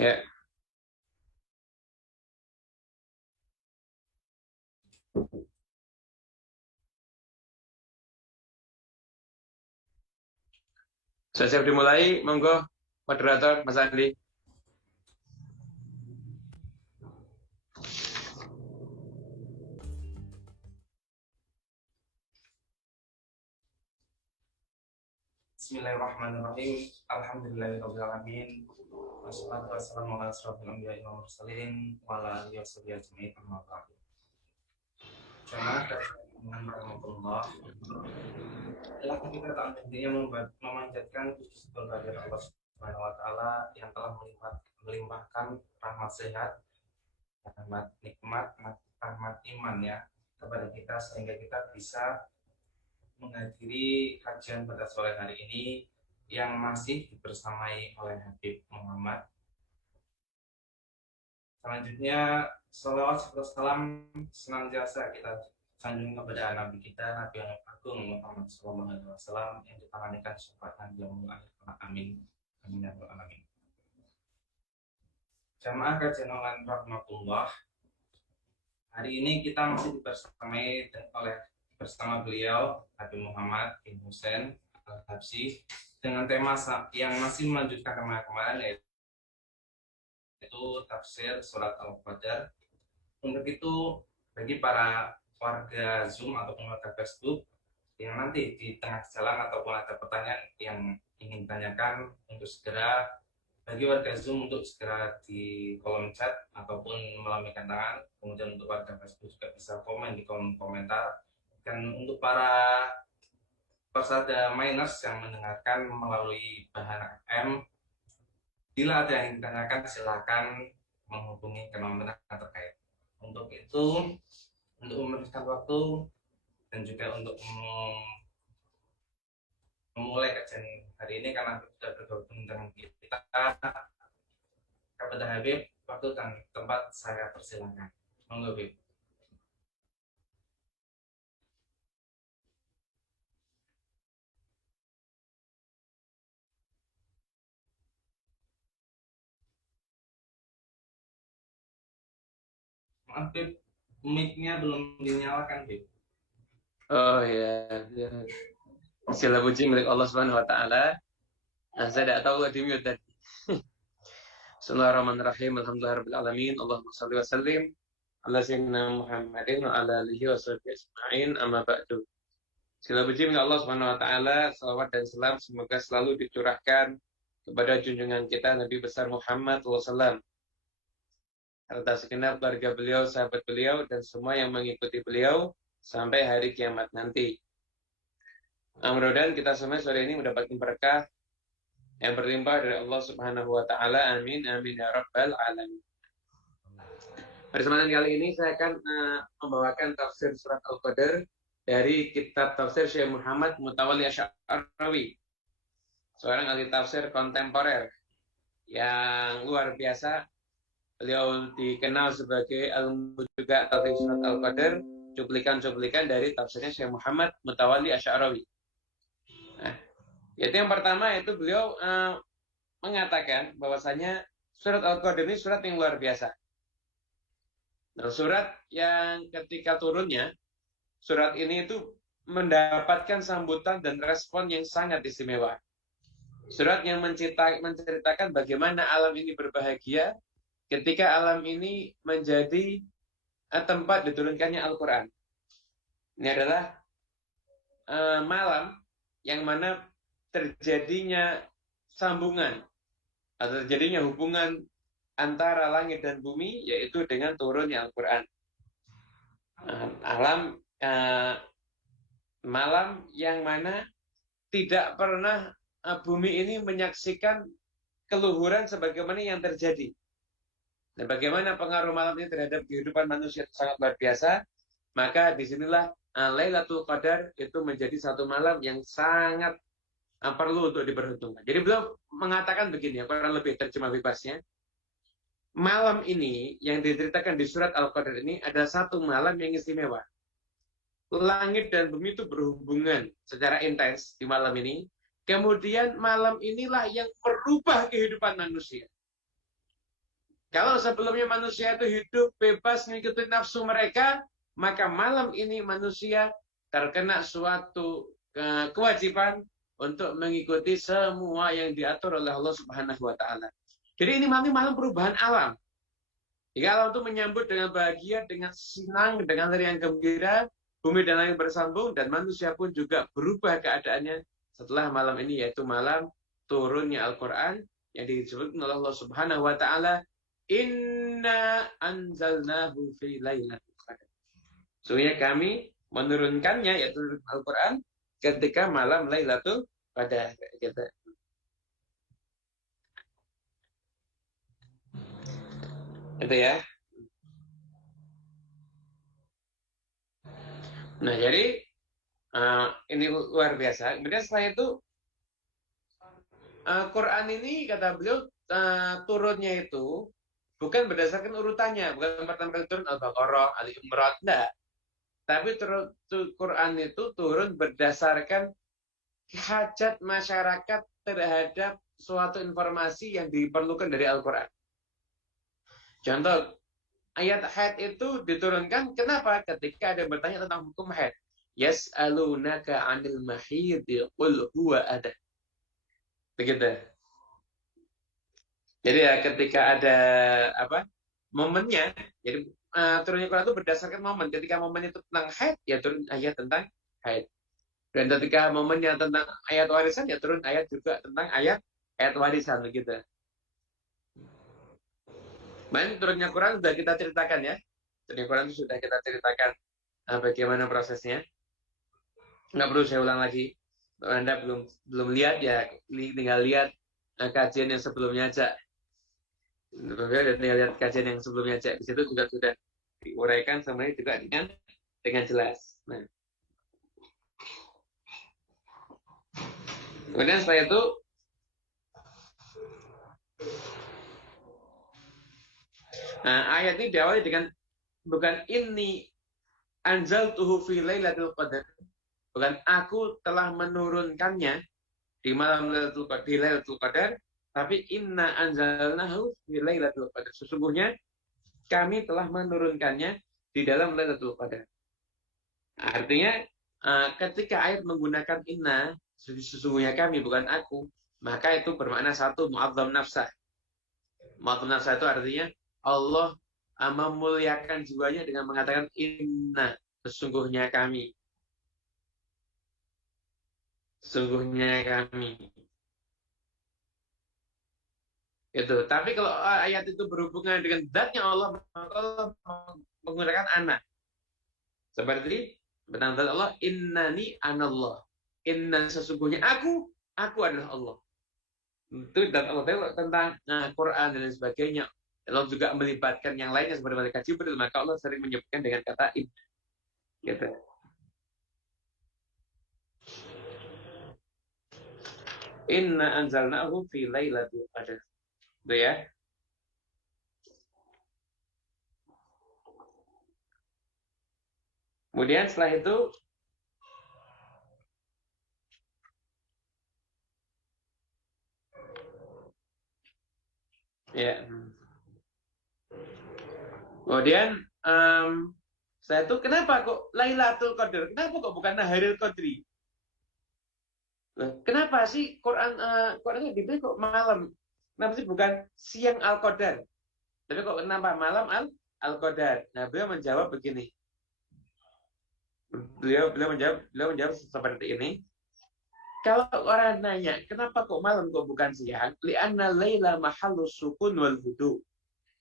Ya, sudah siap dimulai. Monggo, moderator Mas Andi. Bismillahirrahmanirrahim. Alhamdulillahirabbil alamin. Wassalatu wassalamu ala asyrofil anbiya'i wal mursalin wa ala alihi washabihi ajmain. Amma ba'du. Jamaah dengan rahmatullah. Telah kita tak hentinya memanjatkan puji syukur kehadirat Allah Subhanahu wa taala yang telah melimpahkan rahmat sehat, rahmat nikmat, rahmat iman ya kepada kita sehingga kita bisa menghadiri kajian pada sore hari ini yang masih dibersamai oleh Habib Muhammad. Selanjutnya, salawat serta salam senantiasa kita sanjung kepada Nabi kita, Nabi yang agung Muhammad SAW yang ditanganikan syafaat Nabi yang akhir. Amin. Amin ya rabbal alamin. Jamaah kajian online rahmatullah. Hari ini kita masih dibersamai bersama beliau Habib Muhammad bin Hussein Al-Habsyi dengan tema yang masih melanjutkan kemarin yaitu tafsir surat Al-Qadar. Untuk itu, bagi para warga Zoom ataupun warga Facebook yang nanti di tengah jalan ataupun ada pertanyaan yang ingin ditanyakan, untuk segera bagi warga Zoom untuk segera di kolom chat ataupun melambaikan tangan. Kemudian untuk warga Facebook juga bisa komen di kolom komentar. Dan untuk para peserta miners yang mendengarkan melalui Bahana FM, bila ada yang ditanyakan silakan menghubungi ke nomor yang terkait. Untuk itu, untuk memberikan waktu dan juga untuk memulai kajian hari ini karena sudah bergabung dengan kita kepada Habib, waktu dan tempat saya persilakan. Monggo Habib. Maaf Habib, mic-nya belum dinyalakan Habib. Oh ya, segala puji milik Allah Subhanahu Wa Taala. Nah, saya tidak tahu di mute tadi. Bismillahirrahmanirrahim. Alhamdulillahirabbil alamin. Allahumma shalli wa sallim ala sayyidina Muhammadin wa ala alihi washabihi ajmain. Amma ba'du. Segala puji milik Allah Subhanahu Wa Taala. Salawat dan salam semoga selalu dicurahkan kepada junjungan kita Nabi besar Muhammad SAW, serta segenap keluarga beliau, sahabat beliau, dan semua yang mengikuti beliau sampai hari kiamat nanti. Mudah-mudahan kita semua sore ini mendapatkan berkah yang berlimpah dari Allah Subhanahu Wa Taala. Amin, amin ya rabbal alamin. Pada kesempatan kali ini saya akan membawakan tafsir surat Al-Qadar dari kitab tafsir Syekh Muhammad Mutawalli Asy'arawi, seorang ahli tafsir kontemporer yang luar biasa. Beliau dikenal sebagai juga tafsir surat Al-Qadar, cuplikan-cuplikan dari tafsirnya Syekh Muhammad Mutawalli Asy'arawi. Nah, yaitu yang pertama itu beliau mengatakan bahwasanya surat Al-Qadar ini surat yang luar biasa. Nah, surat yang ketika turunnya, surat ini itu mendapatkan sambutan dan respon yang sangat istimewa. Surat yang menceritakan bagaimana alam ini berbahagia ketika alam ini menjadi tempat diturunkannya Al-Quran. Ini adalah malam yang mana terjadinya sambungan atau terjadinya hubungan antara langit dan bumi, yaitu dengan turunnya Al-Quran. Malam yang mana tidak pernah bumi ini menyaksikan keluhuran sebagaimana yang terjadi. Dan bagaimana pengaruh malam ini terhadap kehidupan manusia itu sangat luar biasa. Maka disinilah Lailatul Qadar itu menjadi satu malam yang sangat perlu untuk diperhitungkan. Jadi beliau mengatakan begini, kurang lebih terjemah bebasnya. Malam ini yang diceritakan di surat Al-Qadar ini adalah satu malam yang istimewa. Langit dan bumi itu berhubungan secara intens di malam ini. Kemudian malam inilah yang merubah kehidupan manusia. Kalau sebelumnya manusia itu hidup bebas mengikuti nafsu mereka, maka malam ini manusia terkena suatu kewajiban untuk mengikuti semua yang diatur oleh Allah Subhanahu wa taala. Jadi ini malam perubahan alam. Jika alam itu menyambut dengan bahagia, dengan senang, dengan riang gembira, bumi dan langit bersambung, dan manusia pun juga berubah keadaannya setelah malam ini, yaitu malam turunnya Al-Quran yang disebut oleh Allah Subhanahu wa taala, inna anzalnahu fi lailatul qadar. Sesungguhnya kami menurunkannya, yaitu Al-Quran, ketika malam Lailatul Qadar. Itu ya. Nah, jadi ini luar biasa. Kemudian setelah itu Quran ini kata beliau turunnya itu bukan berdasarkan urutannya, bukan pertama kali turun Al-Baqarah, Ali Imran, enggak. Tapi Quran itu turun berdasarkan hajat masyarakat terhadap suatu informasi yang diperlukan dari Al-Quran. Contoh, ayat haid itu diturunkan kenapa? Ketika ada yang bertanya tentang hukum haid. Yas'alunaka 'anil mahid qul huwa adha. Begitu. Jadi ya ketika ada momennya, jadi turunnya Quran itu berdasarkan momen. Ketika momen itu tentang haid, ya turun ayat tentang haid. Dan ketika momennya tentang ayat warisan, ya turun ayat juga tentang ayat warisan begitu. Main turunnya Quran sudah kita ceritakan ya. Turunnya Quran itu sudah kita ceritakan bagaimana prosesnya. Nggak perlu saya ulang lagi. Kalau Anda belum lihat ya tinggal lihat kajian yang sebelumnya aja. Tinggal lihat kajian yang sebelumnya aja. Di situ juga sudah diuraikan semuanya juga dengan jelas. Nah. Kemudian setelah itu ayat ini diawali dengan bukan ini anzaltuhu fi lailatul qadar. Bukan aku telah menurunkannya di malam Lailatul Qadar, tapi inna anzalnahu fi Lailatul Qadar. Sesungguhnya kami telah menurunkannya di dalam Lailatul Qadar. Artinya ketika ayat menggunakan inna, sesungguhnya kami bukan aku, maka itu bermakna satu mu'azzam nafsah. Mu'azzam nafsah itu artinya Allah memuliakan jiwanya dengan mengatakan inna, sesungguhnya kami. Sesungguhnya kami. Itu. Tapi kalau ayat itu berhubungan dengan zatnya Allah, maka Allah menggunakan anak. Seperti tentang zat Allah, innani anallah. Inna sesungguhnya aku adalah Allah. Itu dan Allah tentang Quran dan lain sebagainya. Allah juga melibatkan yang lainnya seperti malaikat Jibril, maka Allah sering menyebutkan dengan kata inna. Gitu. Inna anzalnahu fi lailatul qadar. Itu ya. Kemudian setelah itu ya. Kemudian setelah itu kenapa kok Lailatul Qadar? Kenapa kok bukan Naharil Qadri? Kenapa sih Quran itu kok malam? Kenapa sih bukan siang Al-Qadar? Tapi kok kenapa malam Al-Qadar? Nah, beliau menjawab begini. Beliau menjawab seperti ini. Kalau orang nanya, kenapa kok malam kok bukan siang? Li'anna laila mahallu sukun wal hudu.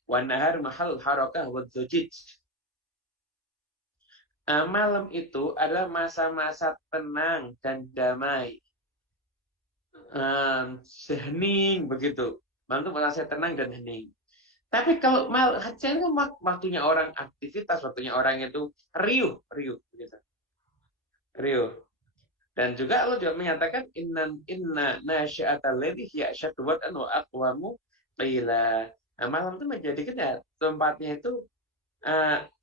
Wa nahar mahal harakah wal zujij. Malam itu adalah masa-masa tenang dan damai. Hening begitu. Malam itu masa tenang dan hening. Tapi kalau malam itu waktunya orang aktivitas, waktunya orang itu riuh begitu. Riuh. Dan juga Allah juga menyatakan inna nasyi'atal laili hiya asyaddu wat'an wa aqwamu qila. Malam itu menjadikan ya tempatnya itu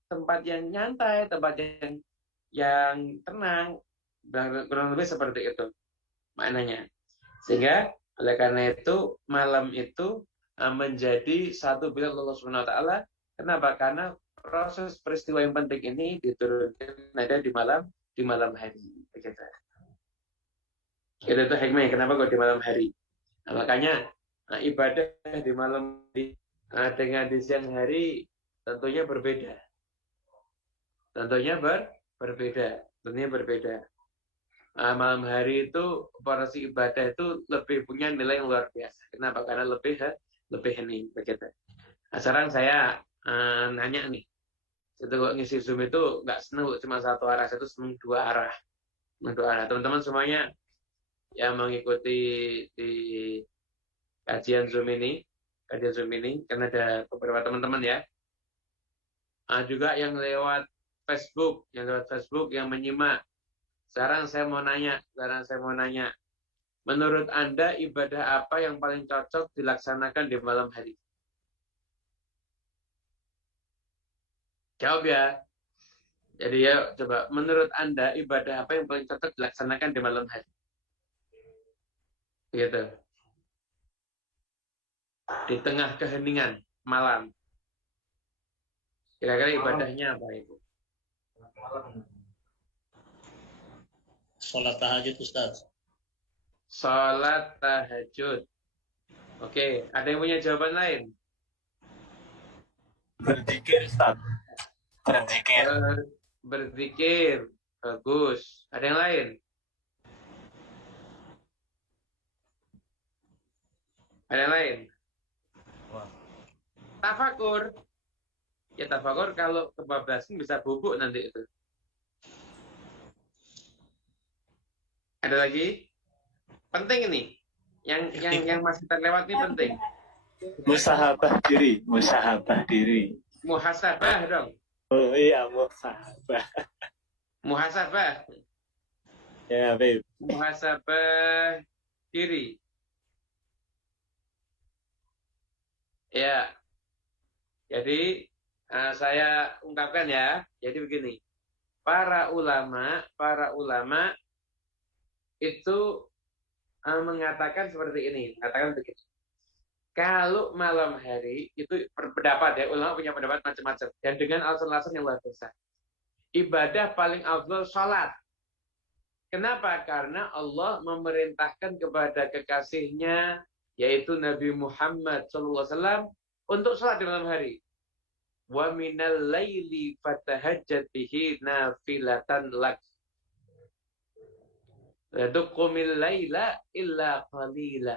tempat yang nyantai, tempat yang tenang, kurang lebih seperti itu maknanya. Sehingga oleh karena itu malam itu menjadi satu bila Allah Subhanahu wa taala. Kenapa? Karena proses peristiwa yang penting ini diturunkan ada di malam hari. Begitu. Itu hikmahnya kenapa kok di malam hari. Nah, makanya ibadah di malam hari dengan di siang hari tentunya berbeda. Tentunya berbeda. Tentunya berbeda. Malam hari itu porsi ibadah itu lebih punya nilai yang luar biasa. Kenapa? Karena lebih hening begitu. Nah, sekarang saya nanya nih, itu kok ngisi Zoom itu nggak seneng cuma satu arah, saya itu seneng dua arah. Teman-teman semuanya yang mengikuti di kajian Zoom ini, karena ada beberapa teman-teman ya. Juga yang lewat Facebook, yang menyimak. Sekarang saya mau nanya, menurut Anda ibadah apa yang paling cocok dilaksanakan di malam hari? Jawab ya. Jadi ya coba, menurut Anda ibadah apa yang paling cocok dilaksanakan di malam hari? Gitu. Di tengah keheningan malam. Kira-kira ibadahnya apa itu? Sholat tahajud, Ustaz. Sholat tahajud. Oke, ada yang punya jawaban lain? Berzikir, Ustaz. Berzikir. Bagus. Ada yang lain? Ada yang lain? Tafakur. Ya tafakur kalau kebablasan bisa bubuk nanti itu. Ada lagi? Penting ini. Yang masih terlewat ini penting. Musahabah diri. Muhasabah dong. Oh iya, musahabah. Muhasabah. Ya, Habib. Muhasabah diri. Ya. Jadi saya ungkapkan ya. Jadi begini. Para ulama itu mengatakan seperti ini. Mengatakan begitu. Kalau malam hari itu berpendapat ya, ulama punya pendapat macam-macam dan dengan alasan-alasan yang luar biasa. Ibadah paling afdal salat. Kenapa? Karena Allah memerintahkan kepada kekasihnya yaitu Nabi Muhammad SAW untuk salat di malam hari. Wa minal laili fatahajjat bihi nafilatan lak. La tuqumil laila illa qalila.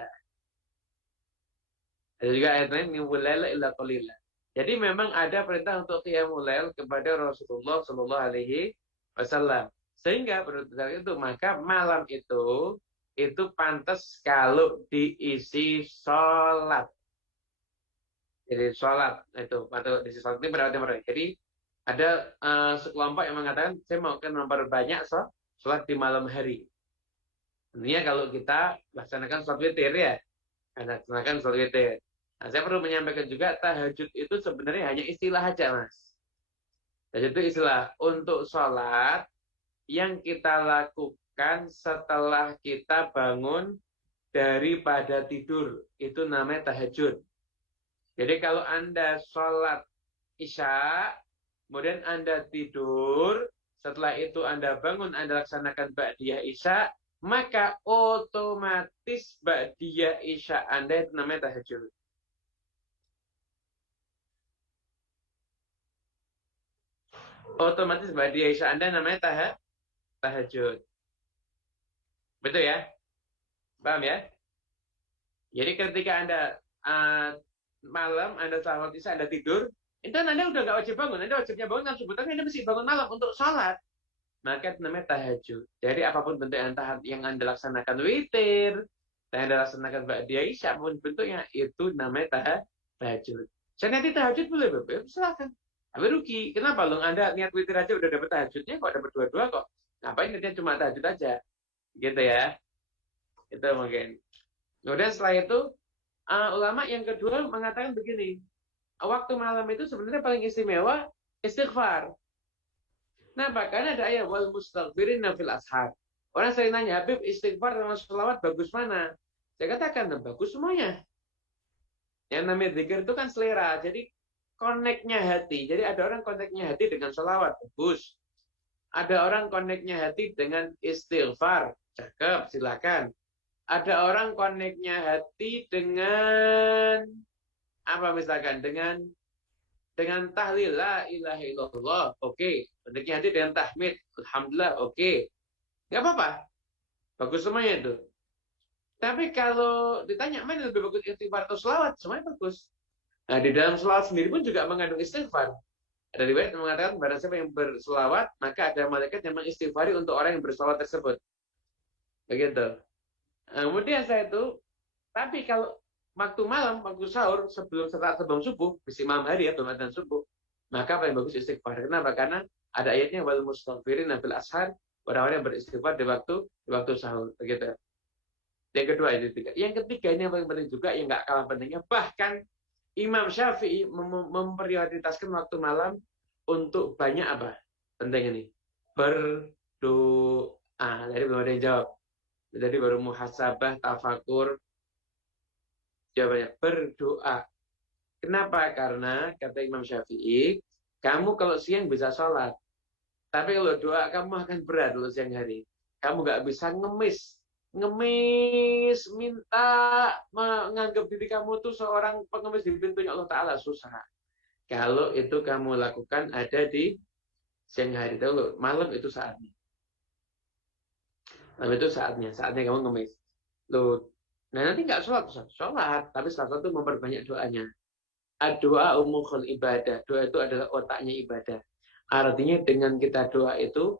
Ada juga ayat lain qumil laila illa qalila. Jadi memang ada perintah untuk qiyamul lail kepada Rasulullah sallallahu alaihi wasallam. Sehingga berdasarkan itu maka malam itu pantas kalau diisi sholat. Jadi sholat itu atau diisi sholat ini berarti mereka. Jadi ada sekelompok yang mengatakan saya mau memperbanyak sholat di malam hari. Tentunya kalau kita laksanakan sholat witir ya, laksanakan sholat witir. Nah, saya perlu menyampaikan juga tahajud itu sebenarnya hanya istilah aja, Mas. Tahajud itu istilah untuk sholat yang kita lakukan setelah kita bangun daripada tidur. Itu namanya tahajud. Jadi kalau Anda sholat isya, kemudian Anda tidur, setelah itu Anda bangun, Anda laksanakan ba'diyah isya, maka otomatis ba'diyah isya Anda itu namanya tahajud. Otomatis ba'diyah isya Anda namanya tahajud. Betul ya? Paham ya? Jadi ketika Anda malam, Anda sholat isya, Anda tidur, itu Anda udah nggak wajib bangun. Anda wajibnya bangun kan subuh, tapi Anda mesti bangun malam untuk sholat. Maka itu namanya tahajud. Jadi apapun bentuk yang Anda laksanakan witir, yang Anda laksanakan ba'diyah isya, apapun bentuknya, itu namanya tahajud. Saya nanti tahajud boleh, Bapak? Silakan. Tapi rugi. Kenapa? Loh, Anda niat witir aja udah dapat tahajudnya, kok dapat dua-dua kok. Ngapain niatnya cuma tahajud aja? Gitu ya. Itu mungkin. Kemudian setelah itu, ulama yang kedua mengatakan begini. Waktu malam itu sebenarnya paling istimewa istighfar. Nah, karena ada ayat wal mustaghfirin fil ashar. Orang sering nanya, Habib, istighfar sama sholawat bagus mana? Saya katakan, bagus semuanya. Yang namanya zikir itu kan selera. Jadi connect-nya hati. Jadi ada orang connect-nya hati dengan sholawat. Bagus. Ada orang connect-nya hati dengan istighfar. Cakep, silakan. Ada orang connect-nya hati dengan apa misalkan? Dengan tahlil la ilaha illallah. Oke. Connect-nya hati dengan tahmid. Alhamdulillah. Oke. Nggak apa-apa. Bagus semuanya itu. Tapi kalau ditanya mana lebih bagus istighfar atau selawat, semuanya bagus. Nah, di dalam selawat sendiri pun juga mengandung istighfar. Ada riwayat yang mengatakan barang siapa yang berselawat, maka ada malaikat yang mengistighfari untuk orang yang berselawat tersebut. Begitu. Nah, kemudian saya itu, tapi kalau waktu malam, waktu sahur, sebelum subuh, bisi malam hari ya, belum adzan subuh, maka paling bagus istighfar. Kenapa? Karena ada ayatnya wal mustaghfirin bil ashar, orang-orang yang beristighfar di waktu sahur. Begitu. Yang kedua itu tiga. Yang ketiga ini yang paling penting juga yang nggak kalah pentingnya. Bahkan Imam Syafi'i memprioritaskan waktu malam untuk banyak apa? Penting ini. Berdoa. Jadi belum ada yang jawab. Jadi baru muhasabah, tafakur. Jawabannya berdoa. Kenapa? Karena kata Imam Syafi'i, kamu kalau siang bisa sholat. Tapi kalau doa kamu akan berat kalau siang hari. Kamu nggak bisa ngemis, minta menganggap diri kamu tuh seorang pengemis di pintunya Allah Ta'ala, susah. Kalau itu kamu lakukan ada di siang hari, dulu malam itu saatnya. Malam itu saatnya kamu ngemis. Loh, nah nanti nggak sholat, tapi salah satu memperbanyak doanya. Doa umumul ibadah, doa itu adalah otaknya ibadah. Artinya dengan kita doa itu,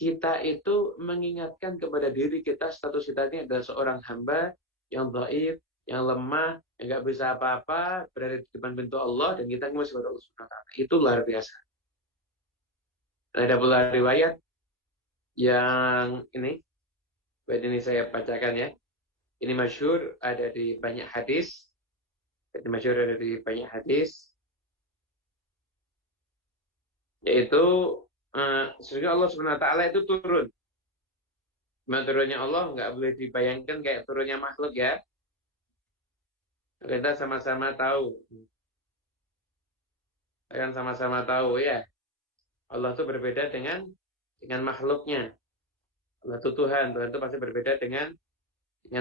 kita itu mengingatkan kepada diri kita, status kita ini adalah seorang hamba yang dhaif, yang lemah, yang nggak bisa apa-apa, berada di depan pintu Allah, dan kita ngemis kepada Allah Subhanahu wa Ta'ala. Itu luar biasa. Ada pula riwayat yang ini saya bacakan ya. Ini masyhur, ada di banyak hadis. Yaitu surga Allah Subhanahu wa Ta'ala itu turun. Turunnya Allah nggak boleh dibayangkan kayak turunnya makhluk ya. Kita sama-sama tahu. Kalian sama-sama tahu ya. Allah itu berbeda dengan makhluknya. Allah itu Tuhan itu pasti berbeda dengan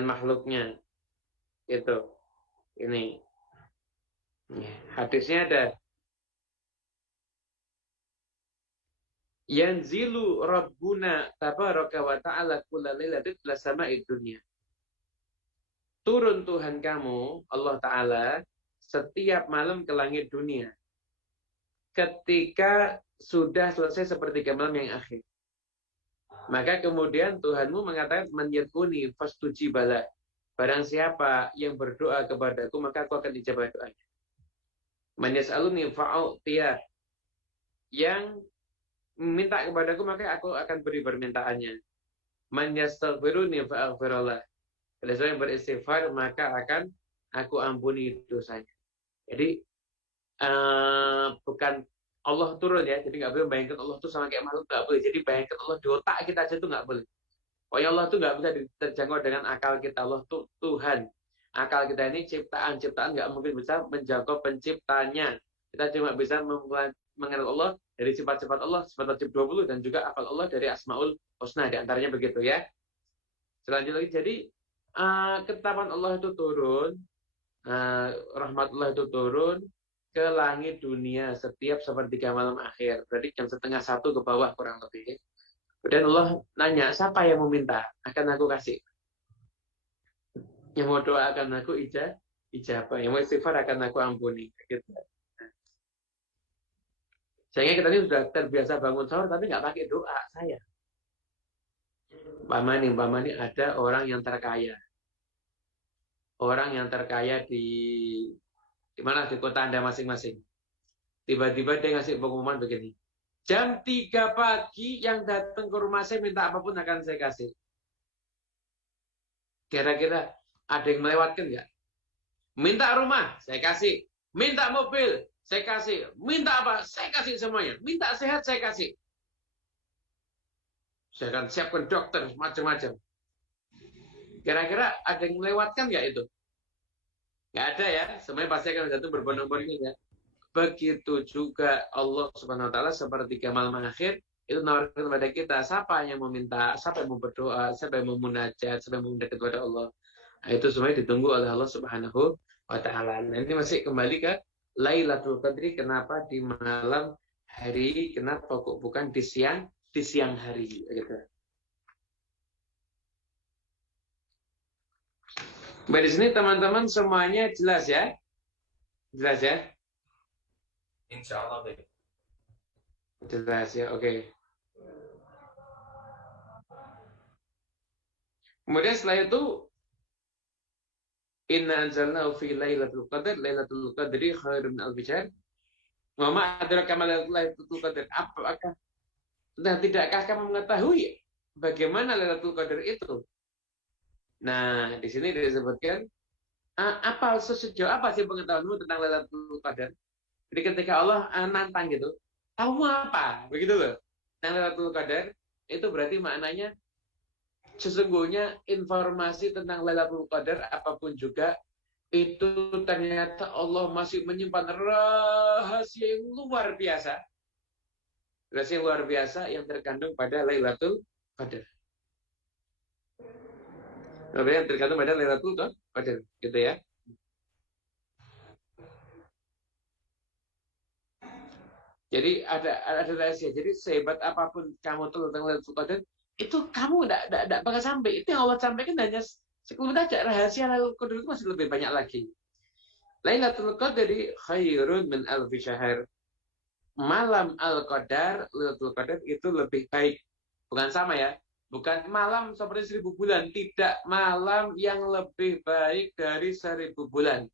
makhluknya. Itu. Ini. Hadisnya ada. Yanzilu Rabbuna tabaraka wa ta'ala kulla lailatin ila sama'id dunya. Turun Tuhan kamu, Allah Ta'ala, setiap malam ke langit dunia. Ketika sudah selesai sepertiga malam yang akhir. Maka kemudian Tuhanmu mengatakan, man yakuni fastujibala. Barang siapa yang berdoa kepadaku, maka aku akan dijabah doanya. Man yas'aluni fa'u'tiyah. Yang minta kepadaku maka aku akan beri permintaannya. Man yastaghfiruni fa'aghfirullah. Bila saya beristighfar maka akan aku ampuni dosanya. Jadi bukan Allah turun ya. Jadi nggak boleh bayangkan Allah itu sama kayak makhluk, nggak boleh. Jadi bayangkan Allah di otak kita aja itu nggak boleh. Pokoknya Allah itu nggak bisa terjangkau dengan akal kita. Allah itu Tuhan. Akal kita ini ciptaan nggak mungkin bisa menjangkau penciptanya. Kita cuma bisa mengenal Allah dari sifat-sifat Allah, sifat wajib 20 dan juga hafal Allah dari Asmaul Husna, di antaranya begitu ya. Selanjutnya lagi, jadi ketetapan Allah itu turun, rahmatullah itu turun ke langit dunia setiap sepertiga malam akhir. Berarti jam 12:30 ke bawah kurang lebih. Kemudian Allah nanya, siapa yang mau minta? Akan aku kasih. Yang mau doa akan aku ijabah. Yang mau istighfar akan aku ampuni. Gitu. Sehingga kita ini sudah terbiasa bangun sahur tapi nggak pakai doa saya. Umpamanya ada orang yang terkaya. Orang yang terkaya di mana di kota Anda masing-masing. Tiba-tiba dia ngasih pengumuman begini. Jam 3 pagi yang datang ke rumah saya minta apapun akan saya kasih. Kira-kira ada yang melewatkan nggak? Minta rumah, saya kasih. Minta mobil, saya kasih. Minta apa? Saya kasih semuanya. Minta sehat, saya kasih. Saya akan siapkan dokter, macam-macam. Kira-kira ada yang melewatkan nggak itu? Nggak ada ya, semuanya pasti akan jatuh berbondong-bondong ya. Begitu juga Allah Subhanahu wa taala sepertiga malam akhir itu menawarkan kepada kita siapa yang meminta, siapa yang mau berdoa, siapa yang mau munajat, siapa yang mau mendekat kepada Allah. Nah, itu semuanya ditunggu oleh Allah Subhanahu wa taala. Nah, ini masih kembali ke Lailatul Qadri, kenapa di malam hari, kenapa kok bukan di siang hari gitu. Baik, di sini teman-teman semuanya jelas ya? Jelas ya? Insya Allah baik. Jelas ya, oke. Kemudian setelah itu inna anzalnahu fi lailatul qadar, lailatul qadri khairun min alfi syahr. Wa ma adraka ma lailatul qadar? Apakah tidakkah kamu mengetahui bagaimana lailatul qadar itu? Nah, di sini disebutkan apa sejauh apa sih pengetahuanmu tentang lailatul qadar? Jadi ketika Allah nantang gitu, tahu apa? Begitu loh. Tentang lailatul qadar itu berarti maknanya sesungguhnya informasi tentang Lailatul Qadar apapun juga itu ternyata Allah masih menyimpan rahasia yang luar biasa. Rahasia yang luar biasa yang terkandung pada Lailatul Qadar. Yang terkandung pada Lailatul Qadar, gitu ya. Jadi ada rahasia. Jadi sehebat apapun kamu tahu tentang Lailatul Qadar, itu kamu tidak bakal sampai. Itu yang Allah sampaikan hanya sekelumit aja. Rahasia Lailatul Qadar itu masih lebih banyak lagi. Lailatul Qadri khairun min alfi syahr. Malam Al-Qadar, Lailatul Qadar itu lebih baik. Bukan sama ya. Bukan malam seperti 1000 bulan. Tidak, malam yang lebih baik dari 1000 bulan.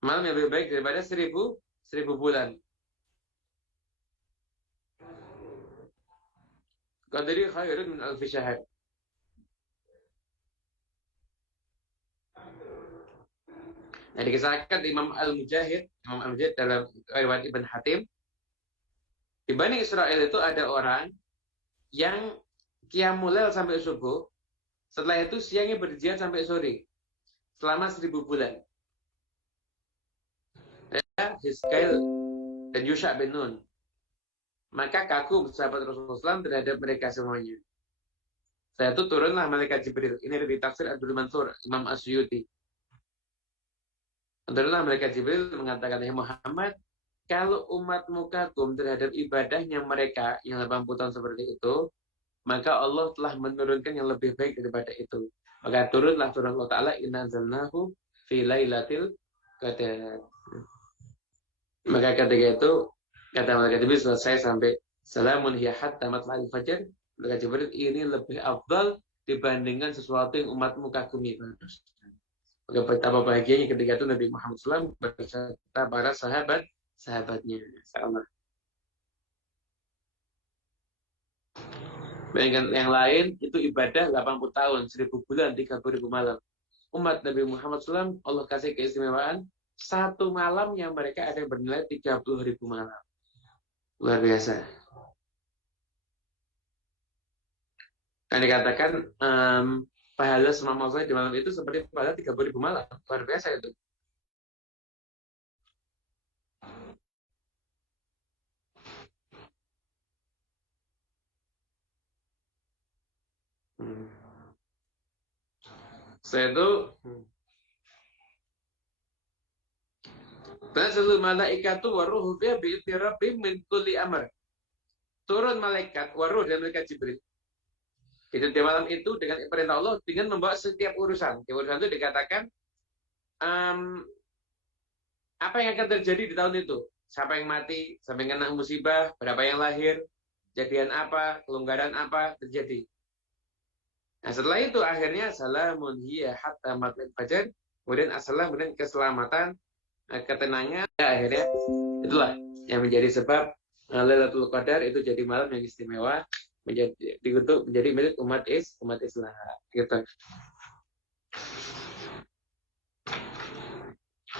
Malam yang lebih baik daripada 1000 bulan. Qadri khairun min alfi syahr. Nah, dikisahkan Imam Al-Mujahid dalam riwayat Ibn Hatim, di Bani Israel itu ada orang yang qiyamul lail sampai subuh, setelah itu siangnya berjihad sampai sore, selama 1000 bulan. Hizkail dan Yusha bin Nun. Maka kagum sahabat Rasulullah SAW terhadap mereka semuanya. Setelah itu turunlah malaikat Jibril. Ini dari tafsir Abdul Mansur, Imam Asyuti. Turunlah malaikat Jibril mengatakan, ya Muhammad, kalau umatmu kagum terhadap ibadahnya mereka yang 80 tahun seperti itu, maka Allah telah menurunkan yang lebih baik daripada itu. Maka turunlah surah Allah Ta'ala, inna anzalnahu fi lailatul qadar. Maka ketika itu kata malaikat Jibril selesai sampai salamun hiya hatta matla'il fajar, malaikat Jibril ini lebih afdal dibandingkan sesuatu yang umatmu kagumi. Maka betapa bahagianya ketika itu Nabi Muhammad SAW beserta para sahabatnya. Insyaallah. Bayangkan yang lain itu ibadah 80 tahun, 1000 bulan, 30.000 malam. Umat Nabi Muhammad SAW Allah kasih keistimewaan satu malamnya mereka ada yang bernilai 30.000 malam. Luar biasa. Kan dikatakan pahala semua malam di malam itu seperti pahala 30.000 malam. Luar biasa itu. Setelah itu Tanazzalu malaikatu waruhu fiha bi'idzni rabbihim min kulli amr. Turun malaikat waruh dan malaikat Jibril. Itu di malam itu dengan perintah Allah dengan membawa setiap urusan. Di urusan itu dikatakan apa yang akan terjadi di tahun itu? Siapa yang mati, siapa yang kena musibah, berapa yang lahir, kejadian apa, kelonggaran apa terjadi. Nah, setelah itu akhirnya salamun hiya hatta matla'il fajar, kemudian assalam, kemudian keselamatan, ketenangan, akhirnya itulah yang menjadi sebab Lailatul Qadar itu jadi malam yang istimewa, menjadi milik umat Islam gitu.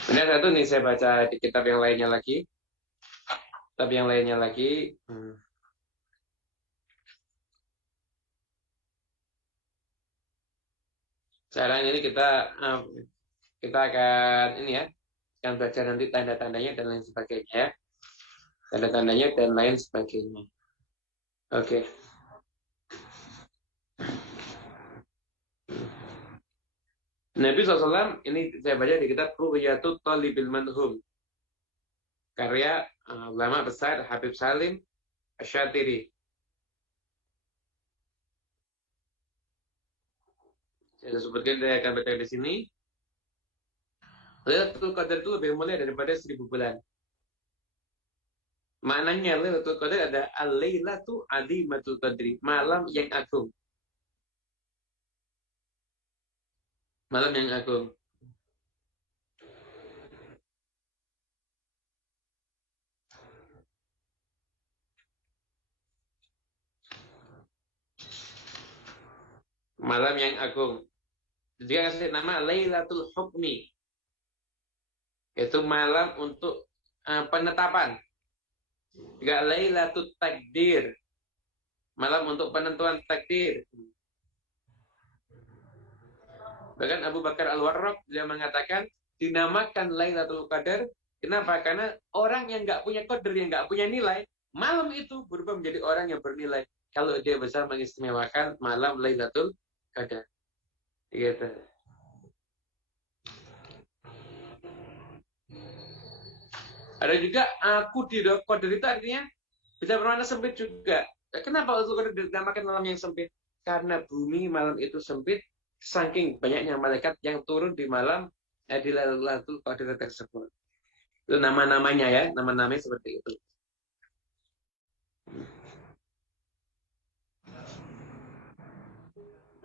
Kemudian satu nih saya baca di kitab yang lainnya lagi. Kitab yang lainnya lagi. Sekarang ini kita akan ini ya, akan belajar nanti tanda-tandanya dan lain sebagainya ya. Tanda-tandanya dan lain sebagainya. Oke. Nabi SAW ini saya baca di kitab Ru'yatul Talibil Manhum, karya ulama besar Habib Salim Asy-Syatiri. Saya sebutkan, saya akan baca di sini. Lailatul Qadar itu lebih mulia daripada 1000 bulan. Maknanya Lailatul Qadar ada al-lailatu azimatul qadri, malam yang agung. Malam yang agung. Malam yang agung. Jika kasih nama Lailatul Hukmi, itu malam untuk penetapan. Jika Lailatul Takdir, malam untuk penentuan takdir. Bahkan Abu Bakar Al-Warraq dia mengatakan dinamakan Lailatul Qadar. Kenapa? Karena orang yang nggak punya qadar, yang nggak punya nilai, malam itu berubah menjadi orang yang bernilai. Kalau dia bisa mengistimewakan malam Lailatul Qadar. Gitu. Ada juga Qudiro. Qadar itu artinya bisa bermakna sempit juga. Kenapa Lailatul Qadar dinamakan malam yang sempit? Karena bumi malam itu sempit, saking banyaknya malaikat yang turun di malam di Lailatul Qadar tersebut. Itu nama-namanya ya, nama-namanya seperti itu.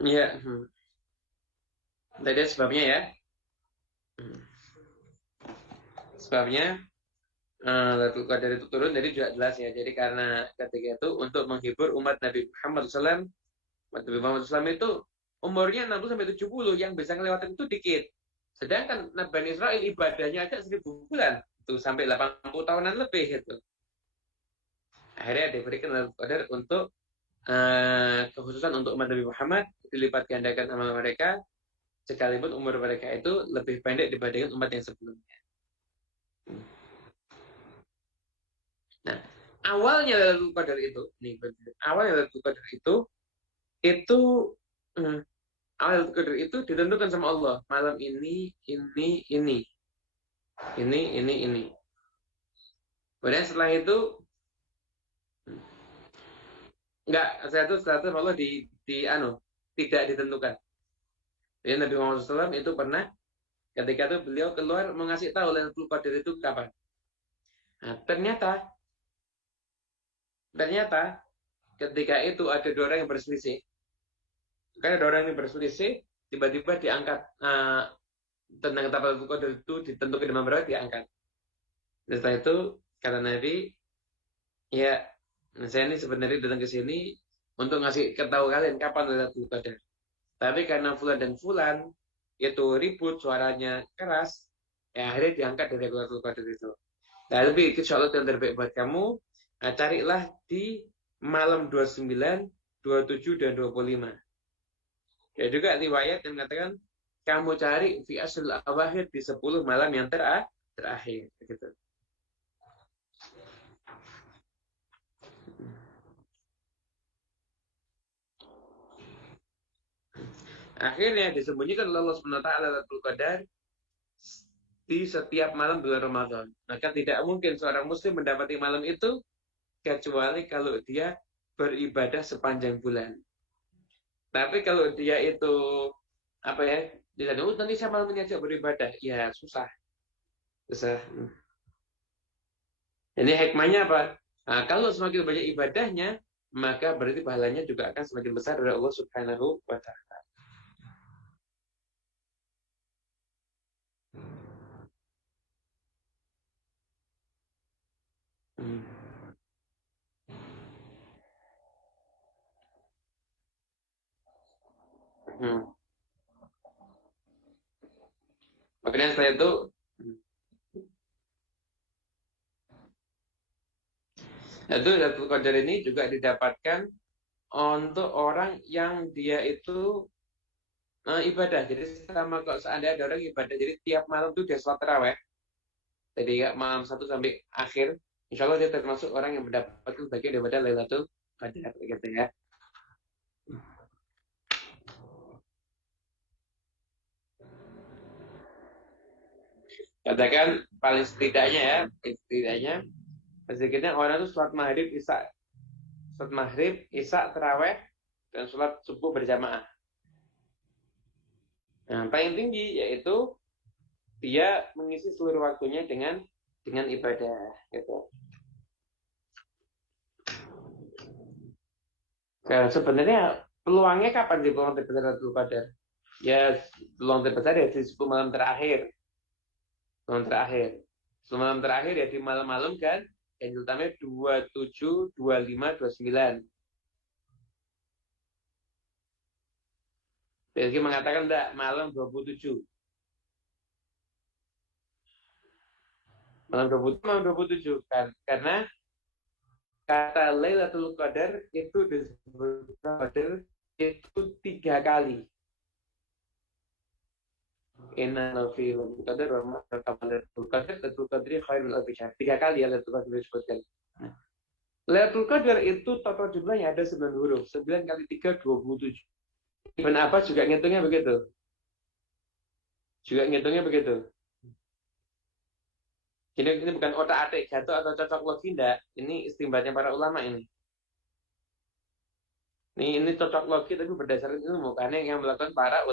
Ya. Tadi sebabnya ya. Sebabnya Lailatul Qadar itu turun, jadi juga jelas ya. Jadi karena ketika itu untuk menghibur umat Nabi Muhammad SAW, umat Nabi Muhammad SAW itu umurnya 60-70, yang bisa ngelewatin itu dikit. Sedangkan Bani Israel ibadahnya aja 1000 bulan, itu sampai 80 tahunan lebih itu. Akhirnya diberikan Lailatul Qadar untuk kekhususan untuk umat Nabi Muhammad, dilipat gandakan amal mereka, sekalipun umur mereka itu lebih pendek dibandingkan umat yang sebelumnya. Nah, awalnya Lailatul Qadar itu, awalnya Lailatul Qadar itu awal Lailatul Qadar itu ditentukan sama Allah. Malam ini. Kemudian setelah itu setelah itu Allah tidak ditentukan. Jadi Nabi Muhammad SAW itu pernah ketika itu beliau keluar mengasih tahu Lailatul Qadar itu kapan. Nah, ternyata ketika itu ada 2 orang yang berselisih. Karena ada orang yang berselisih, tiba-tiba diangkat tentang kapan Lailatul Qadar itu ditentukan di berapa, diangkat. Dan setelah itu kata Nabi, ya saya ini sebenarnya datang ke sini untuk ngasih tahu kalian kapan Lailatul Qadar. Tapi karena fulan dan fulan itu ribut, suaranya keras, ya akhirnya diangkat dari Lailatul Qadar itu. Nah, tapi insya Allah yang terbaik buat kamu, carilah di malam 29, 27, dan 25. Ya juga riwayat yang mengatakan kamu cari fi asrul awakhir di 10 malam yang terakhir gitu. Akhirnya disembunyikan oleh Allah SWT Lailatul Qadar di setiap malam bulan Ramadan. Maka tidak mungkin seorang muslim mendapati malam itu kecuali kalau dia beribadah sepanjang bulan. Tapi kalau dia itu dia nanti saya malam ini aja beribadah, ya susah. Jadi hikmahnya apa? Nah, kalau semakin banyak ibadahnya, maka berarti pahalanya juga akan semakin besar dari Allah Subhanahu wa Ta'ala. Makanya setelah itu Lailatul Qadar ini juga didapatkan untuk orang yang dia itu ibadah. Jadi sama kalau seandainya ada orang ibadah, jadi tiap malam tuh dia sholat taraweh. Jadi ya, malam 1 sampai akhir, insya Allah dia termasuk orang yang mendapatkan bagian daripada Lailatul Qadar gitu ya. Katakan paling setidaknya sedikitnya orang itu sholat maghrib, isya, taraweh, dan sholat subuh berjamaah. Nah, paling tinggi yaitu dia mengisi seluruh waktunya dengan ibadah gitu. Nah, sebenarnya peluangnya kapan sih peluang terbesar Lailatul Qadar? Ya peluang terbesar ya di 10 malam terakhir. Malam terakhir ya di malam-malam kan yang utamanya 27, 25, 29. Belgi mengatakan enggak, malam 27. Malam 27 kan karena kata Lailatul Qadar itu disebut Qadar itu 3 kali. Inna fi Lailatul Qadar wa ma Lailatul Qadar Lailatul Qadri khairul alfi syahr. 3 kali ya Lailatul Qadar disebutkan. Lailatul Qadar itu total jumlahnya ada 9 huruf. 9 kali 3 27. Ibn Abbas juga ngitungnya begitu. Jadi ini bukan otak-atik jatuh atau cocok logi enggak. Ini istimbatnya para ulama ini. Ini cocok logi tapi berdasarkan ilmu karena yang melakukan para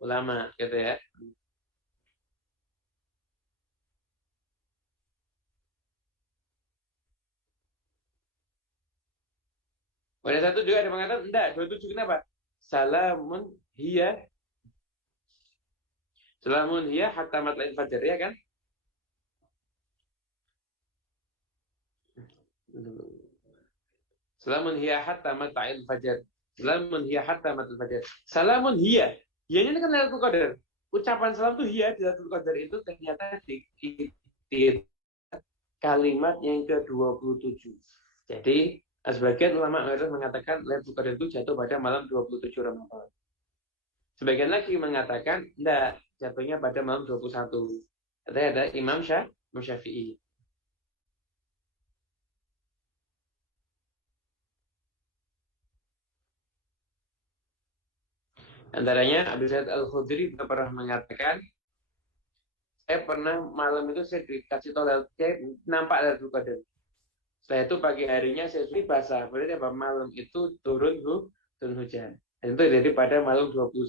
ulama gitu ya. Pada satu juga ada mengatakan enggak, 27 kenapa? Salamun hiya hatta matla'il fajar ya kan? Salamun hiya hatta matla'il fajar. Salamun hiya. Hiyanya ini kan Lailatul Qadar. Ucapan salam tuh hiya di Lailatul Qadar itu ternyata di kalimat yang ke-27. Jadi sebagian ulama mengatakan Lailatul Qadar itu jatuh pada malam 27 Ramadan. Sebagian lagi mengatakan enggak, jatuhnya pada malam 21. Ada Imam Syafi'i. Antaranya Abu Sa'id Al-Khudri pernah mengatakan, saya pernah malam itu saya dikasih tahu, saya nampak Lailatul Qadar. Setelah itu pagi harinya saya sudah basah. Berarti apa? Malam itu turun hujan. Dan itu jadi pada malam 21.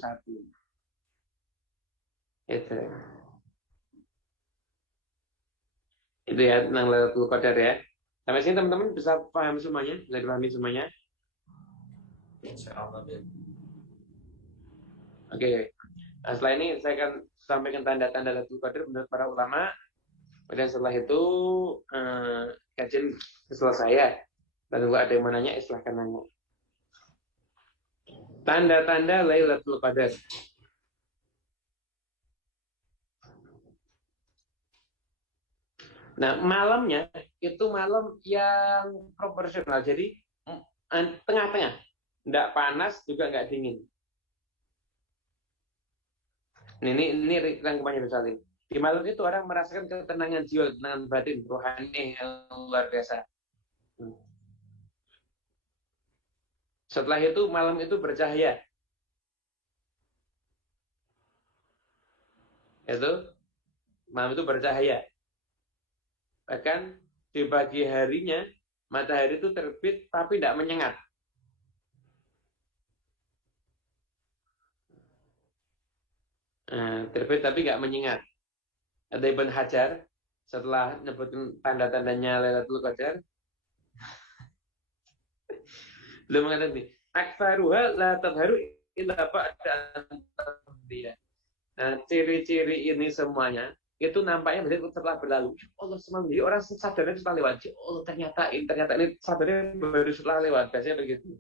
Itu ya tentang Lailatul Qadar ya. Sampai sini teman-teman bisa paham semuanya? Bisa dipahami semuanya? Insyaallah. Oke. Nah, setelah ini saya akan sampaikan tanda-tanda Lailatul Qadar menurut para ulama. Dan setelah itu kajian selesai ya. Dan kalau ada yang mau nanya, silahkan nanya. Tanda-tanda Lailatul Qadar. Nah, malamnya itu malam yang proporsional. Jadi tengah-tengah. Nggak panas, juga nggak dingin. Ini rangkumannya besar ini. Di malam itu orang merasakan ketenangan jiwa, ketenangan batin, rohani yang luar biasa. Setelah itu malam itu bercahaya. Malam itu bercahaya. Bahkan di pagi harinya matahari itu terbit tapi tidak menyengat. Terbit tapi nggak menyengat. Ada Ibn Hajar setelah nyebutin tanda-tandanya Lailatul Qadar, beliau mengatakan ini, aksaruha la tadharu illa ba'da dia. Nah, ciri-ciri ini semuanya itu nampaknya setelah berlalu. Allah semalam jadi orang sadarnya setelah lewat. Allah ternyata ini sadarnya baru setelah lewat. Biasanya begitu.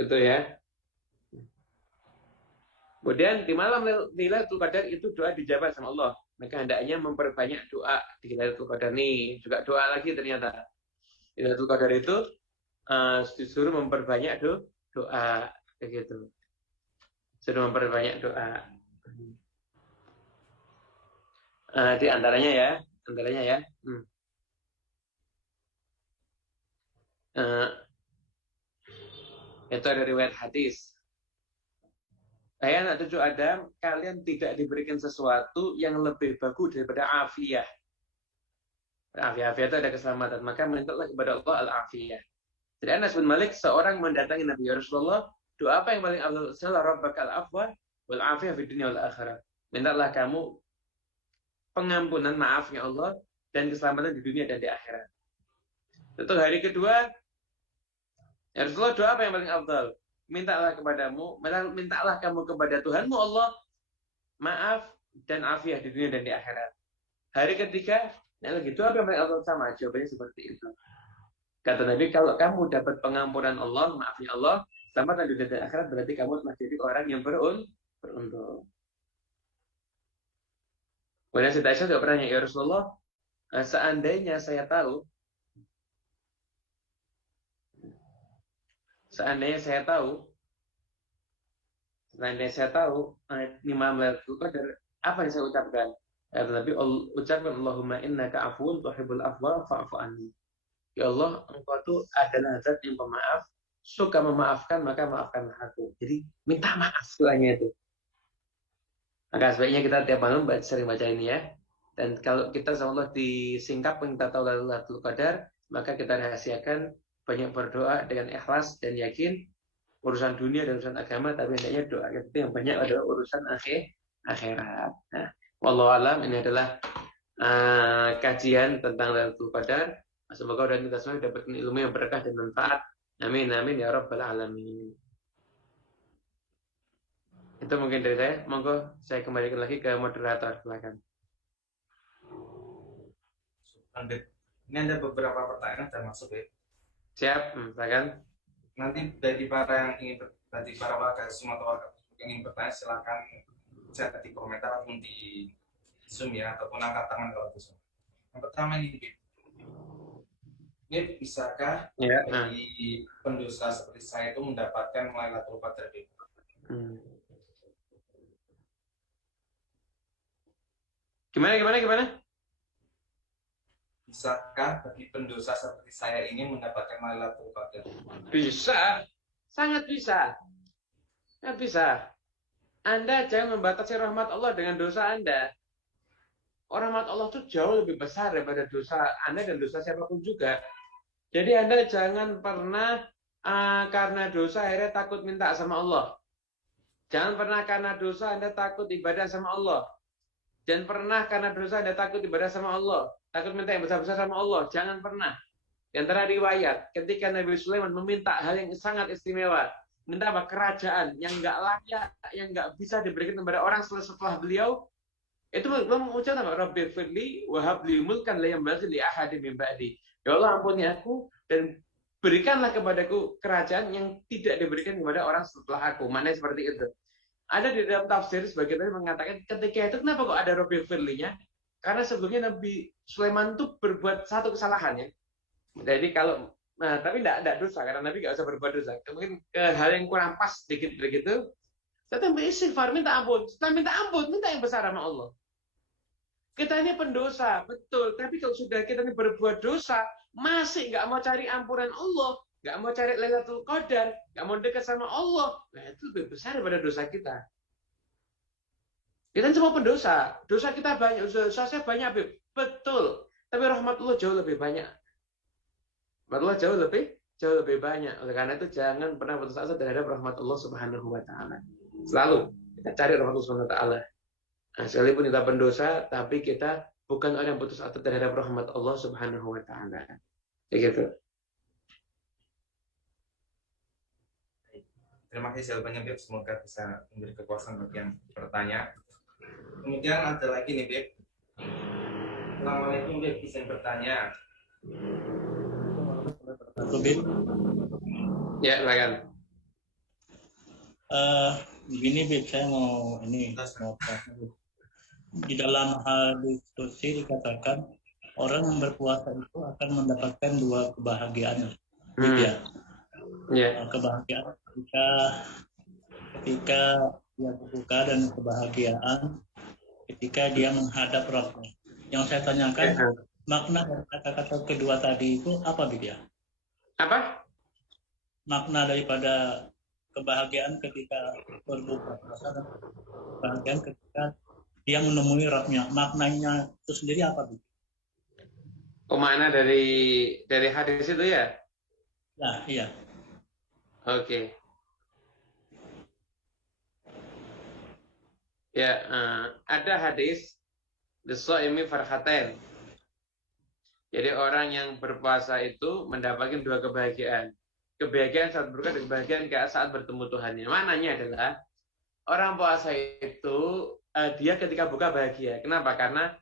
Itu ya. Kemudian di malam Lailatul Qadar itu doa dijawab sama Allah. maka hendaknya memperbanyak doa di Lailatul Qadar nih. Juga doa lagi ternyata. Di Lailatul Qadar itu disuruh memperbanyak doa kayak gitu. Suruh memperbanyak doa. Di antaranya ya. Itu ada riwayat hadis. Hai anak cucu Adam, kalian tidak diberikan sesuatu yang lebih bagus daripada afiyah. Afiyah itu ada keselamatan, maka mintalah kepada Allah al-afiyah. Jadi Anas bin Malik seorang mendatangi Nabi Rasulullah, doa apa yang paling afdal? Salah rabbakal afwa wal afiyah fid dunya wal akhirah. Mintalah kamu pengampunan, maafnya Allah dan keselamatan di dunia dan di akhirat. Tentu hari kedua, ya Rasulullah, doa apa yang paling afdal? Mintalah kamu kepada Tuhanmu Allah maaf dan afiyah di dunia dan di akhirat. Hari ketiga, doa apa yang paling afdal? Sama, jawabannya seperti itu. Kata Nabi, kalau kamu dapat pengampunan Allah, maafnya Allah, selamat di dunia dan akhirat, berarti kamu telah jadi orang yang beruntung. Kemudian Siti Aisyah juga pernah, ya Rasulullah, seandainya saya tahu ini malam Lailatul Qadar, apa yang saya ucapkan? Kata Nabi, ucapkan Allahumma innaka afuwun tuhibbul afwa fa'fu anni. Ya Allah, engkau itu adalah zat yang pemaaf, suka memaafkan, maka maafkanlah aku. Jadi minta maaf doanya itu. Maka sebaiknya kita tiap malam sering baca ini ya. Dan kalau kita sama Allah disingkap kita tahu Lailatul Qadar, maka kita rahasiakan banyak berdoa dengan ikhlas dan yakin urusan dunia dan urusan agama, tapi hendaknya doa kita yang banyak adalah urusan akhirat. Nah, wallahu alam, ini adalah kajian tentang Lailatul Qadar. Semoga kita semua dapat ilmu yang berkah dan manfaat. Amin amin ya rabbal alamin. Itu mungkin dari saya. Monggo saya kembalikan lagi ke moderator, silakan. Ini ada beberapa pertanyaan dan masuk ya. Siap, silakan. Nanti dari para warga semua warga yang ingin bertanya, silakan chat di komentar ataupun di Zoom ya, ataupun angkat tangan kalau bisa. Yang pertama ini bisakah bagi pendosa seperti saya itu mendapatkan Lailatul Qadar? Gimana? Bisakah bagi pendosa seperti saya ini mendapatkan Lailatul Qadar? Bisa, sangat bisa. Anda jangan membatasi rahmat Allah dengan dosa Anda. Rahmat Allah itu jauh lebih besar daripada dosa Anda dan dosa siapapun juga. Jadi Anda jangan pernah karena dosa akhirnya takut minta sama Allah. Jangan pernah karena dosa Anda takut ibadah sama Allah. Jangan pernah karena dosa Anda takut ibadah sama Allah. Takut minta yang besar-besar sama Allah. Jangan pernah. Di antara riwayat, ketika Nabi Sulaiman meminta hal yang sangat istimewa. Minta apa? Kerajaan yang nggak layak, yang nggak bisa diberikan kepada orang setelah beliau. Itu mengucapkan apa? Rabbi firli wahabli mulkan la yanbaghi li ahadin min ba'di. Ya Allah, ampuni aku dan berikanlah kepadaku kerajaan yang tidak diberikan kepada orang setelah aku. Maknanya seperti itu. Ada di dalam tafsir sebagian dari mengatakan ketika itu kenapa kok ada Rabbi firlinya? Karena sebelumnya Nabi Sulaiman itu berbuat satu kesalahan ya. Jadi kalau tapi tidak dosa karena Nabi nggak usah berbuat dosa. Mungkin hal yang kurang pas sedikit begitu. Saya istighfar, minta ampun. Setelah minta ampun, minta yang besar sama Allah. Kita ini pendosa, betul. Tapi kalau sudah kita ini berbuat dosa, masih nggak mau cari ampunan Allah, nggak mau cari Lailatul Qadar, nggak mau dekat sama Allah, nah itu lebih besar daripada dosa kita. Kita semua pendosa, dosa kita banyak, dosa saya banyak, betul. Tapi rahmat Allah jauh lebih banyak. Rahmat Allah jauh lebih banyak. Oleh karena itu jangan pernah putus asa terhadap rahmat Allah Subhanahu Wa Taala. Selalu kita cari rahmat Allah Subhanahu Wa Taala. Nah, sekalipun kita pendosa, tapi kita bukan orang yang putus asa terhadap rahmat Allah Subhanahu Wa Taala. Begitu. Terima kasih jawabannya, Beb. Semoga bisa memberi kekuasaan bagi yang bertanya. Kemudian ada lagi nih, Beb. Assalamualaikum, Beb. Izin bertanya. Beb. Ya, silakan. Begini, Beb, saya mau di dalam hadis qudsi dikatakan orang yang berpuasa itu akan mendapatkan dua kebahagiaan. Ya. Kebahagiaan ketika dia berbuka dan kebahagiaan ketika dia menghadap Rabbnya. Yang saya tanyakan, makna dari kata-kata kedua tadi itu apa, Bidya? Apa? Makna daripada kebahagiaan ketika berbuka puasa dan kebahagiaan ketika dia menemui Rabbnya. Maknanya itu sendiri apa, Bidya? Makna dari hadis itu ya? Nah, iya. Oke. Ya, ada hadis Lis-shaimi farhatain. Jadi orang yang berpuasa itu mendapatkan dua kebahagiaan. Kebahagiaan saat berbuka dan kebahagiaan saat bertemu Tuhannya. Maknanya adalah orang puasa itu dia ketika buka bahagia. Kenapa? Karena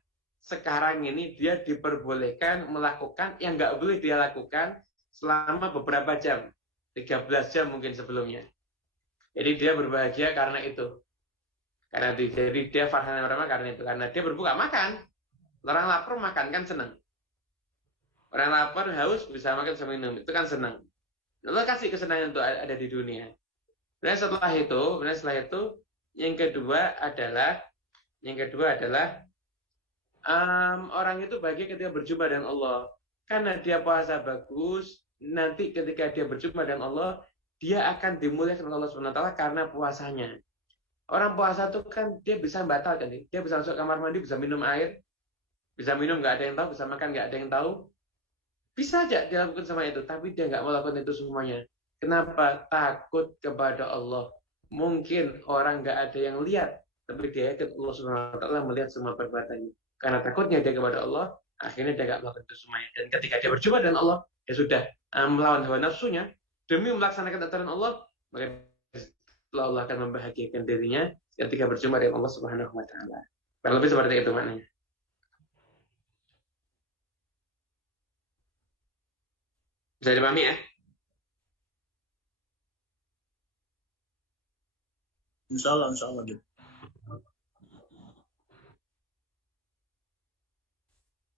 sekarang ini dia diperbolehkan melakukan yang nggak boleh dia lakukan selama beberapa jam. 13 jam mungkin sebelumnya. Jadi dia berbahagia karena itu. Jadi dia farhan pertama karena itu. Karena dia berbuka makan. Orang lapar makan kan senang. Orang lapar haus bisa makan sama minum. Itu kan senang. Allah kasih kesenangan itu ada di dunia. Dan setelah itu yang kedua adalah orang itu bahagia ketika berjumpa dengan Allah. Karena dia puasa bagus, nanti ketika dia berjumpa dengan Allah, dia akan dimuliakan oleh Allah SWT karena puasanya. Orang puasa itu kan dia bisa membatalkan, dia bisa masuk kamar mandi, bisa minum air, bisa minum nggak ada yang tahu, bisa makan nggak ada yang tahu, bisa aja dia lakukan sama itu, tapi dia nggak melakukan itu semuanya. Kenapa? Takut kepada Allah. Mungkin orang nggak ada yang lihat, tapi dia yakin Allah SWT melihat semua perbuatannya. Karena takutnya dia kepada Allah, akhirnya dia nggak melakukan itu semuanya. Dan ketika dia berjumpa dengan Allah, dia sudah melawan hawa nafsunya demi melaksanakan aturan Allah, maka Allah akan membahagiakan dirinya ketika berjumpa dengan Allah Subhanahu wa taala. Kurang lebih seperti itu maknanya. Bisa dipahami ya? Insya Allah gitu.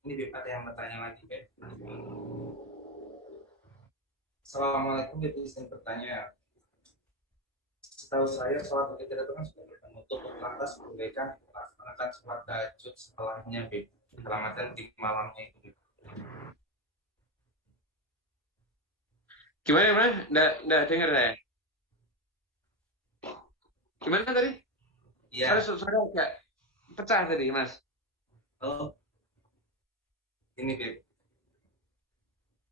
Ini Beb, ada yang bertanya lagi, Beb. Assalamualaikum, Beb, izin bertanya. Setahu saya sholat witir itu kan sebagai penutup, lantas bolehkah melaksanakan sholat tahajud setelahnya, Beb? Keselamatan di malamnya itu, Beb. Gimana? Nggak dengar saya. Gimana tadi? Iya. Suara agak pecah tadi, Mas. Oh. Ini, Beb.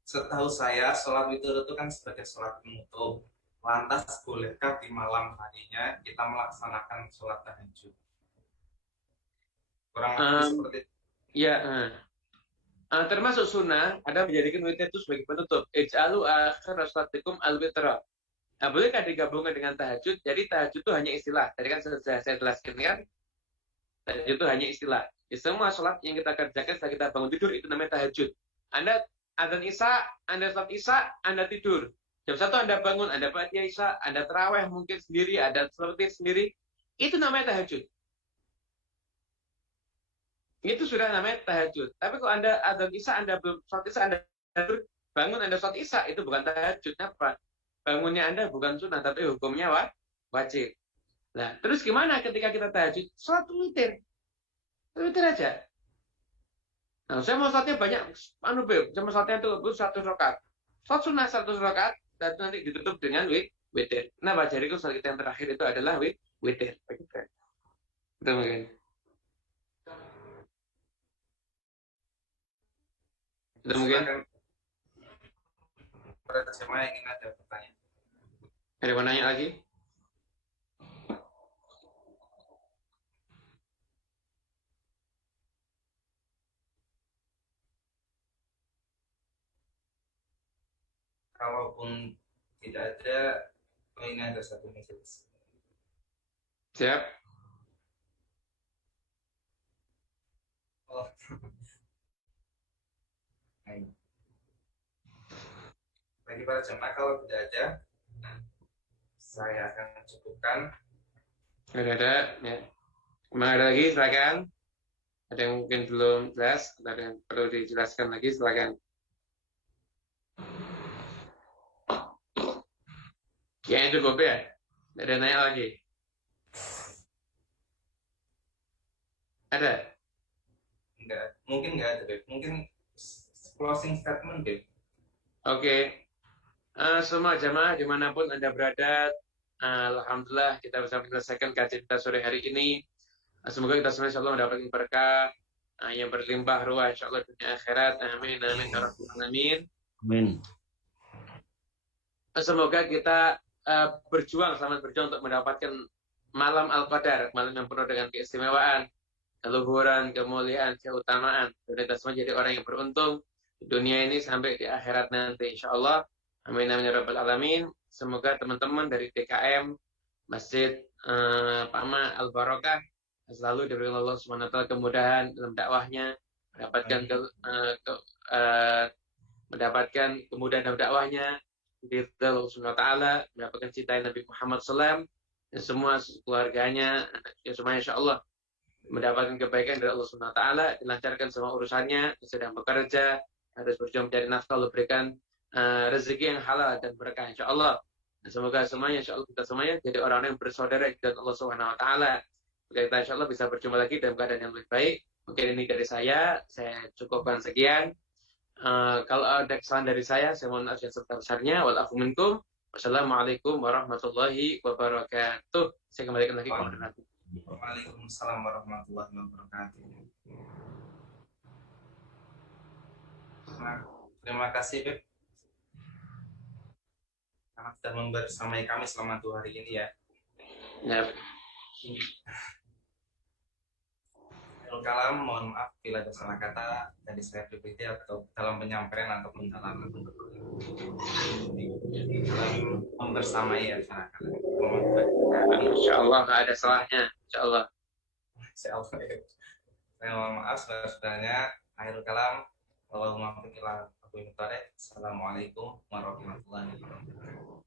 Setahu saya, sholat witir itu kan sebagai sholat penutup. Lantas, bolehkah di malam harinya kita melaksanakan sholat tahajud? Kurang lebih seperti itu. Ya, termasuk sunnah, ada menjadikan witir itu sebagai penutup. Ij'alu akhir sholatikum al-witra. Nah, bolehkah digabungkan dengan tahajud? Jadi tahajud itu hanya istilah. Tadi kan sudah saya jelaskan kan, tahajud itu hanya istilah. Ya, semua sholat yang kita kerjakan setelah kita bangun tidur itu namanya tahajud. Anda adzan Isya, Anda sholat Isya, Anda tidur. Jam 1 Anda bangun, Anda baca Isya, Anda tarawih mungkin sendiri, Anda sholat sendiri. Itu namanya tahajud. Itu sudah namanya tahajud. Tapi kalau Anda adzan Isya, Anda belum sholat Isya, Anda tidur, bangun Anda sholat Isya, itu bukan tahajud. Apa? Bangunnya Anda bukan sunnah, tapi hukumnya wajib. Nah, terus gimana ketika kita tahajud? Sholat witir. Witir aja. Nah, saya mau sholatnya banyak, cuma sholatnya itu 1 rakaat. Sholat sunnah 1 rakaat, dan nanti ditutup dengan witir. Nah, jadi sholat kita yang terakhir itu adalah witir. Itu mungkin. Itu mungkin. Para jemaah yang ingin ada pertanyaan. Ada yang mau nanya lagi? Kalaupun tidak ada, ini ada satu message. Siap. Oh. Bagi para jemaah, kalau tidak ada, saya akan cukupkan. Ada, ya. Kemana ada lagi, silakan. Ada yang mungkin belum jelas, ada yang perlu dijelaskan lagi, silakan. Ya itu cukup ya. Tidak ada nanya lagi. Ada? Enggak, mungkin enggak ada, Beb. Mungkin closing statement, Beb. Oke. Semua jamaah dimanapun Anda berada, alhamdulillah kita bisa menyelesaikan kajian kita sore hari ini. Semoga kita semua insyaallah mendapatkan berkah yang berlimpah ruah insyaallah dunia akhirat. Amin amin ya rabbal alamin. Amin. Semoga kita selamat berjuang untuk mendapatkan malam Al-Qadar, malam yang penuh dengan keistimewaan, keluhuran, kemuliaan, keutamaan. Dan kita semua jadi orang yang beruntung di dunia ini sampai di akhirat nanti insyaallah. Amin amin ya rabbal alamin. Semoga teman-teman dari TKM Masjid Pama Al Barokah selalu diberikan Allah Subhanahu wa taala kemudahan dalam dakwahnya, mendapatkan kemudahan dalam dakwahnya, ridha Allah Subhanahu wa taala, mendapatkan cinta Nabi Muhammad SAW dan semua keluarganya, ya semuanya insyaallah mendapatkan kebaikan dari Allah Subhanahu wa taala, dilancarkan semua urusannya, sedang bekerja, harus berjuang mencari nafkah, Allah berikan rezeki yang halal dan berkah insyaallah. Dan semoga semuanya insyaallah kita semuanya jadi orang-orang yang bersaudara dengan Allah Subhanahu wa taala. Kita insyaallah bisa berjumpa lagi dalam keadaan yang lebih baik. Mungkin ini dari saya cukupkan sekian. Kalau ada kesalahan dari saya mohon maaf yang sebesar-besarnya. Wal afu minkum. Wassalamualaikum warahmatullahi wabarakatuh. Saya kembalikan lagi ke moderator. Waalaikumsalam warahmatullahi wabarakatuh. Nah, terima kasih, Beb, karena sudah membersamai kami selama 2 hari ini ya. Ya. Kalam, mohon maaf bila ada salah kata dari saya pribadi atau dalam penyampaian ataupun dalam membersamai acara kalian. Insyaallah nggak ada salahnya. Insyaallah. Saya mohon maaf sebenarnya. Akhirul kalam. Assalamualaikum warahmatullahi wabarakatuh. Assalamualaikum warahmatullahi wabarakatuh.